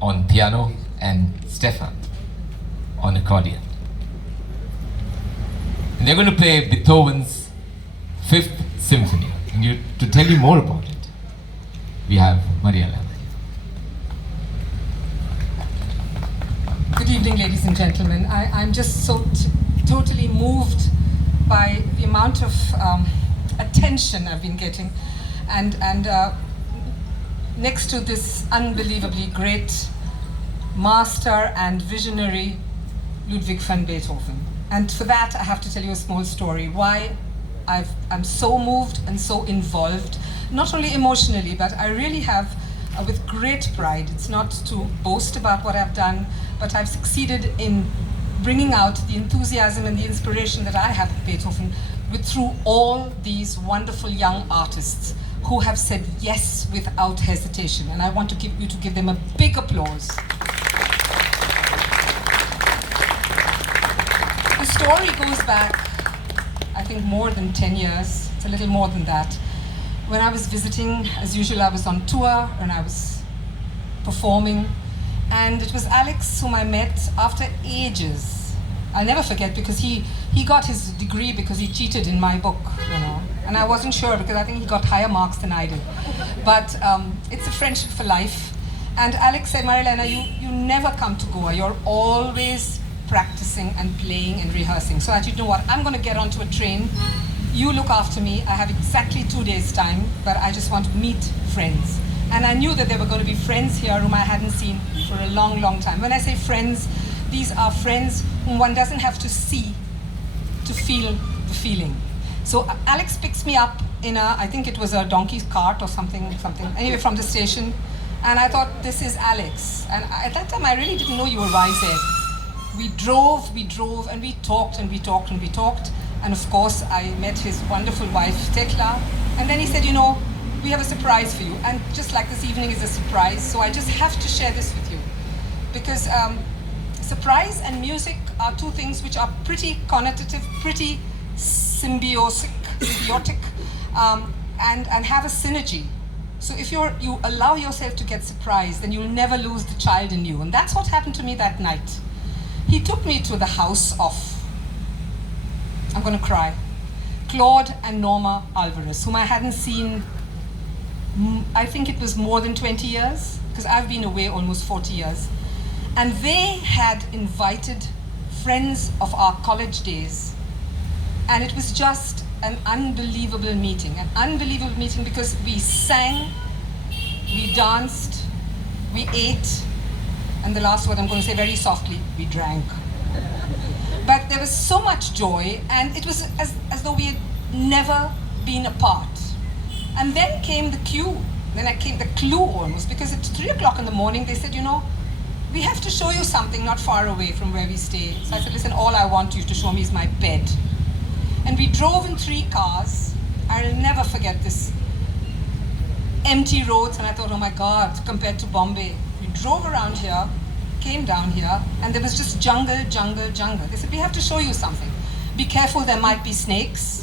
on piano and Stefan on accordion. And they're going to play Beethoven's Fifth Symphony. And to tell you more about it, we have Mariella. Good evening, ladies and gentlemen. I'm just so totally moved by the amount of attention I've been getting, and next to this unbelievably great master and visionary Ludwig van Beethoven. And for that, I have to tell you a small story, why I'm so moved and so involved, not only emotionally, but I really have, with great pride. It's not to boast about what I've done, but I've succeeded in bringing out the enthusiasm and the inspiration that I have of Beethoven through all these wonderful young artists who have said yes without hesitation. And I want to give them a big applause. The story goes back, I think, more than 10 years. It's a little more than that. When I was visiting, as usual, I was on tour and I was performing. And it was Alex whom I met after ages. I'll never forget, because he got his degree because he cheated in my book, you know. And I wasn't sure, because I think he got higher marks than I did. But it's a friendship for life. And Alex said, Marilena, you never come to Goa. You're always practicing and playing and rehearsing. So I said, you know what, I'm going to get onto a train. You look after me. I have exactly 2 days' time, but I just want to meet friends. And I knew that there were going to be friends here whom I hadn't seen for a long, long time. When I say friends, these are friends whom one doesn't have to see to feel the feeling. So Alex picks me up in I think it was a donkey's cart or something, anyway, from the station. And I thought, this is Alex. And at that time, I really didn't know you were Rise. We drove, and we talked, and we talked, and we talked. And of course, I met his wonderful wife, Tekla. And then he said, you know, we have a surprise for you. And just like this evening is a surprise, so I just have to share this with you. Because surprise and music are two things which are pretty connotative, pretty symbiotic, and have a synergy. So if you allow yourself to get surprised, then you'll never lose the child in you. And that's what happened to me that night. He took me to the house of, I'm going to cry, Claude and Norma Alvarez, whom I hadn't seen, I think it was more than 20 years, because I've been away almost 40 years. And they had invited friends of our college days. And it was just an unbelievable meeting because we sang, we danced, we ate, and the last word I'm going to say very softly, we drank. But there was so much joy, and it was as though we had never been apart. And then came the cue, the clue almost, because at 3 o'clock in the morning they said, you know, we have to show you something not far away from where we stay. So I said, listen, all I want you to show me is my bed. And we drove in 3 cars. I'll never forget this. Empty roads, and I thought, oh my God, compared to Bombay. We drove around here, came down here, and there was just jungle. They said, we have to show you something. Be careful, there might be snakes.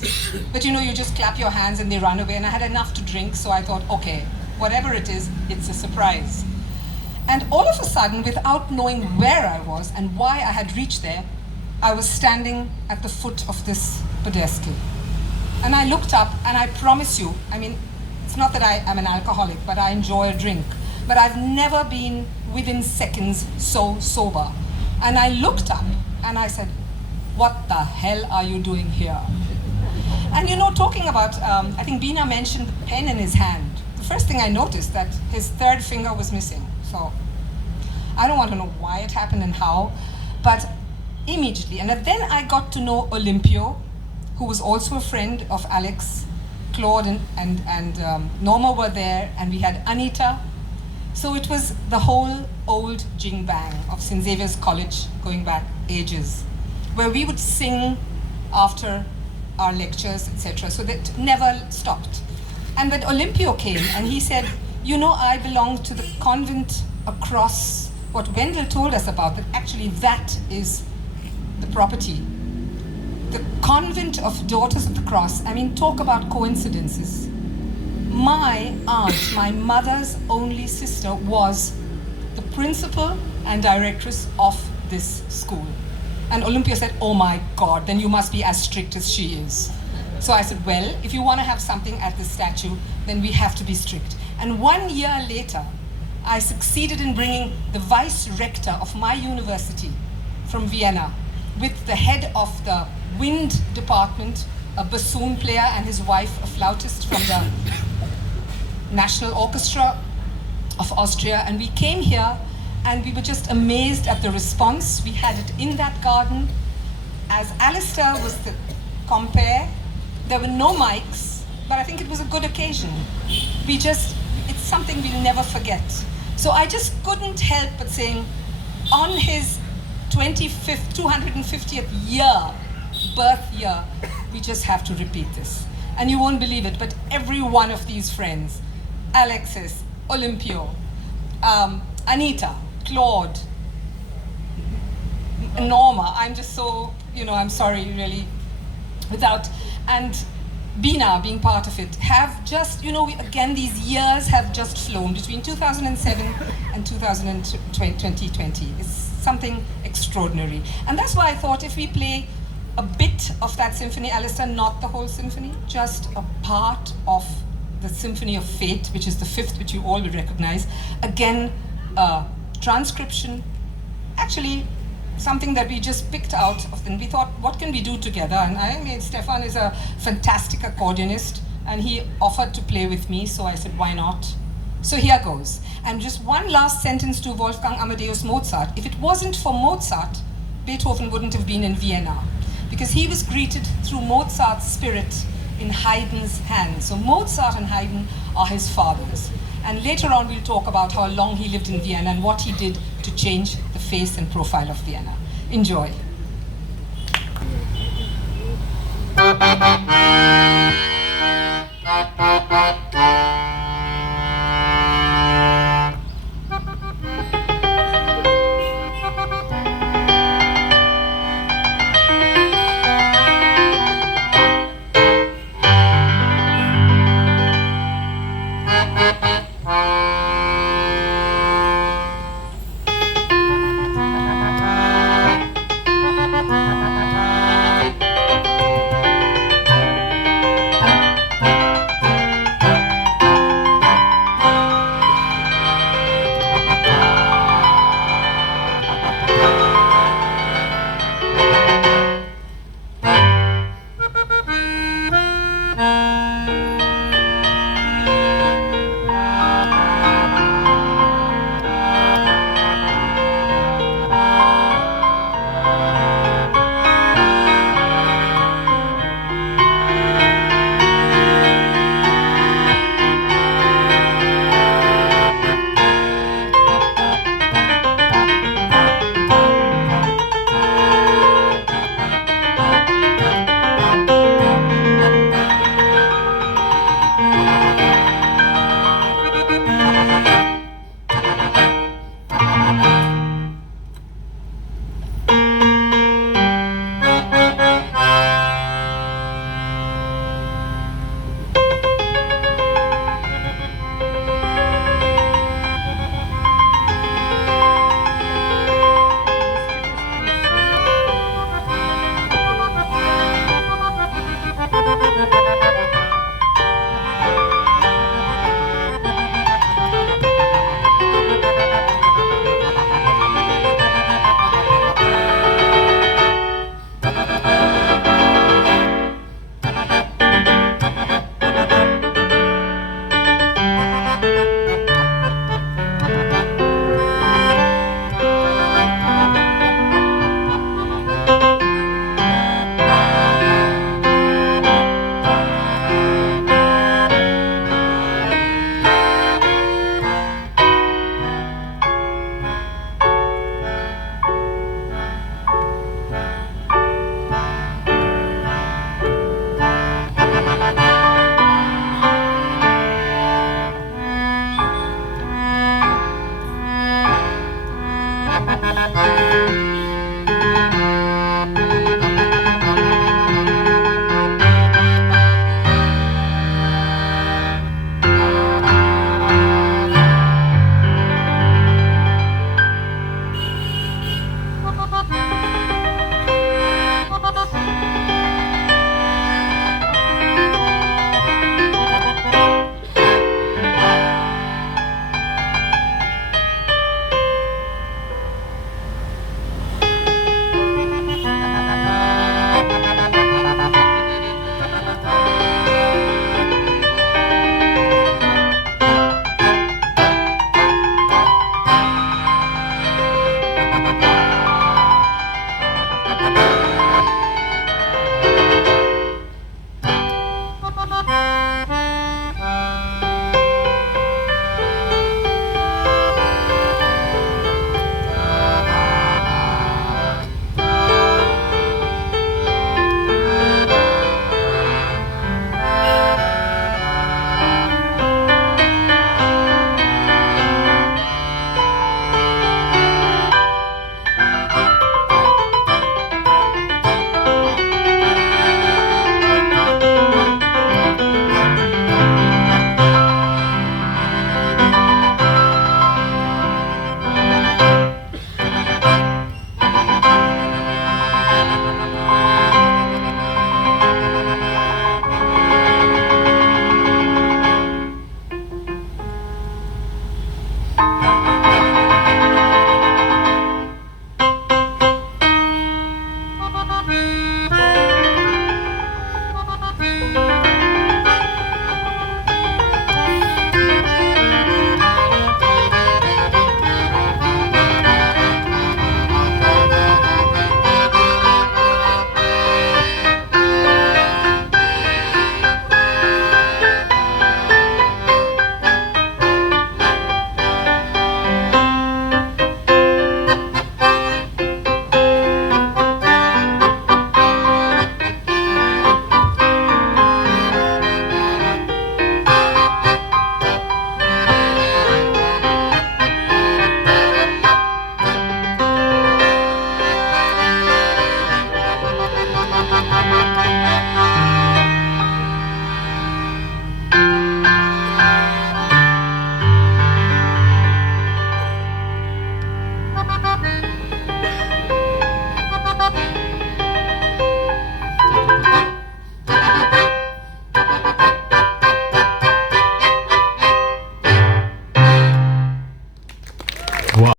But you know, you just clap your hands and they run away. And I had enough to drink, so I thought, okay, whatever it is, it's a surprise. And all of a sudden, without knowing where I was and why I had reached there, I was standing at the foot of this pedestal. And I looked up, and I promise you, I mean, it's not that I am an alcoholic, but I enjoy a drink. But I've never been within seconds so sober. And I looked up, and I said, what the hell are you doing here? And you know, talking about, I think Bina mentioned the pen in his hand. The first thing I noticed that his 3rd finger was missing. So I don't want to know why it happened and how, but immediately. And then I got to know Olympio, who was also a friend of Alex. Claude and Norma were there, and we had Anita. So it was the whole old jing bang of St. Xavier's College, going back ages, where we would sing after our lectures, etc. So that never stopped. And when Olympio came, and he said, you know, I belong to the convent across what Wendell told us about, that actually that is the property. The convent of Daughters of the Cross. I mean, talk about coincidences. My aunt, my mother's only sister, was the principal and directress of this school. And Olympia said, oh my God, then you must be as strict as she is. So I said, well, if you want to have something at this statue, then we have to be strict. And 1 year later, I succeeded in bringing the vice rector of my university from Vienna with the head of the wind department, a bassoon player, and his wife, a flautist from the National Orchestra of Austria. And we came here and we were just amazed at the response. We had it in that garden. As Alistair was the compere, there were no mics, but I think it was a good occasion. It's something we'll never forget. So I just couldn't help but saying, on his 250th birth year, we just have to repeat this. And you won't believe it, but every one of these friends, Alexis, Olympio, Anita, Claude, Norma, I'm just so, I'm sorry, really, and Bina being part of it, have just, these years have just flown between 2007 and 2020. It's something extraordinary. And that's why I thought if we play a bit of that symphony, Alistair, not the whole symphony, just a part of the Symphony of Fate, which is the fifth, which you all will recognize. Again, transcription, actually something that we just picked out of, and we thought, what can we do together? And I mean, Stefan is a fantastic accordionist, and he offered to play with me, so I said, why not? So here goes. And just one last sentence to Wolfgang Amadeus Mozart. If it wasn't for Mozart, Beethoven wouldn't have been in Vienna, because he was greeted through Mozart's spirit in Haydn's hands. So Mozart and Haydn are his fathers. And later on, we'll talk about how long he lived in Vienna and what he did to change the face and profile of Vienna. Enjoy.